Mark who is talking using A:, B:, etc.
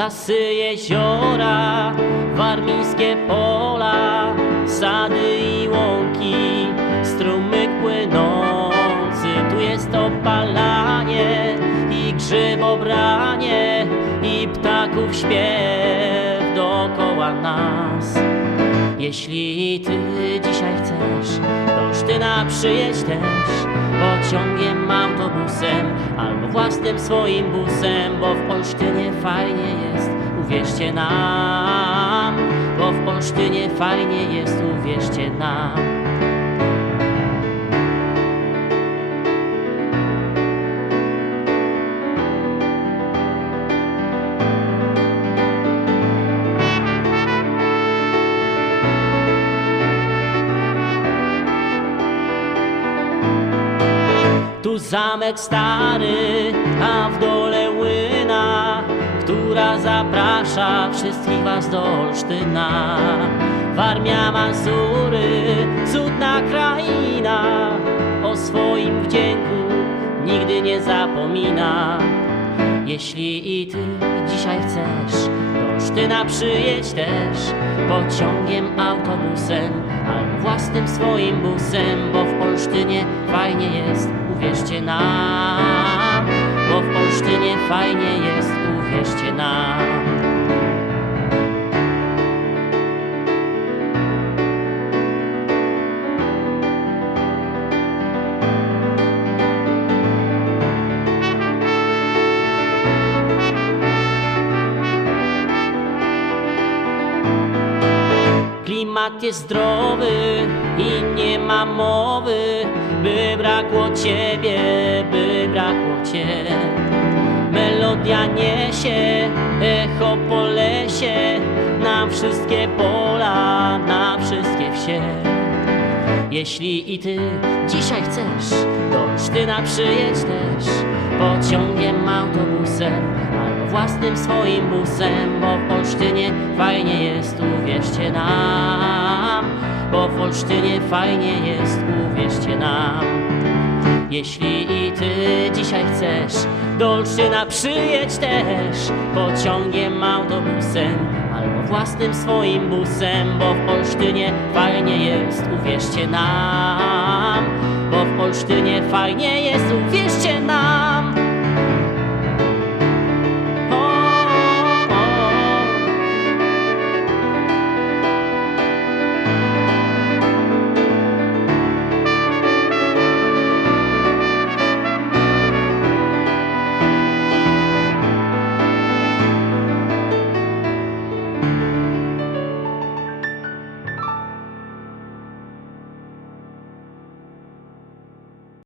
A: lasy, jeziora, warmińskie pola, sady i łąki, strumyk płynący. Tu jest opalanie i grzybobranie i ptaków śpiew dookoła nas. Jeśli ty dzisiaj chcesz do Olsztyna przyjedź też Autobusem albo własnym swoim busem Bo w Olsztynie fajnie jest, uwierzcie nam. Bo w Olsztynie fajnie jest, uwierzcie nam Tu zamek stary, a w dole łyna, która zaprasza wszystkich was do Olsztyna. Warmia Mazury, cudna kraina, o swoim wdzięku nigdy nie zapomina. Jeśli i ty dzisiaj chcesz, do Olsztyna przyjedź też pociągiem, autobusem albo własnym swoim busem, bo w Olsztynie fajnie jest, uwierzcie nam, Klimat jest zdrowy i nie ma mowy, by brakło ciebie, by brakło cię. Melodia niesie, echo po lesie, na wszystkie pola, na wszystkie wsie. Jeśli i ty dzisiaj chcesz, do Olsztyna przyjedź też Pociągiem, autobusem albo własnym swoim busem Bo w Olsztynie fajnie jest, uwierzcie nam Olsztynie fajnie jest, uwierzcie nam. Jeśli i ty dzisiaj chcesz, do Olsztyna przyjedź też. Pociągiem, autobusem albo własnym swoim busem Bo w Olsztynie fajnie jest, uwierzcie nam. Bo w Olsztynie fajnie jest, uwierzcie nam